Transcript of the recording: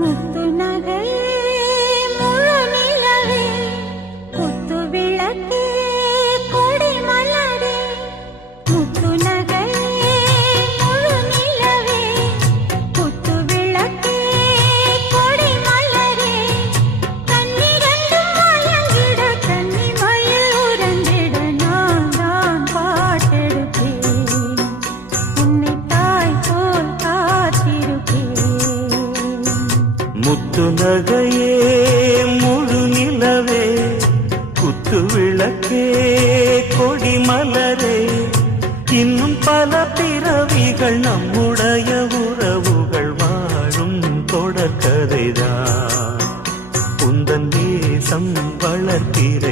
முத்து நகையே முழு நிலவே குத்து விளக்கே கொடி மலரே முத்து நகையே முழு நிலவே குத்து விளக்கே கொடி மலரே கண்ணிரண்டும் மயங்கிட கன்னி மயில் உறங்கிட நான் தான் பாட்டெடுப்பேன் உன்னை தாய் போல் காத்திருப்பேன் முத்து நகையே முழு நிலவே குத்து விளக்கே கொடி மலரே இன்னும் பல பிறவிகள் நம்முடைய உறவுகள் வாழும் தொடர்கதைதான் உந்தன் தேசம் வளர்க்கிற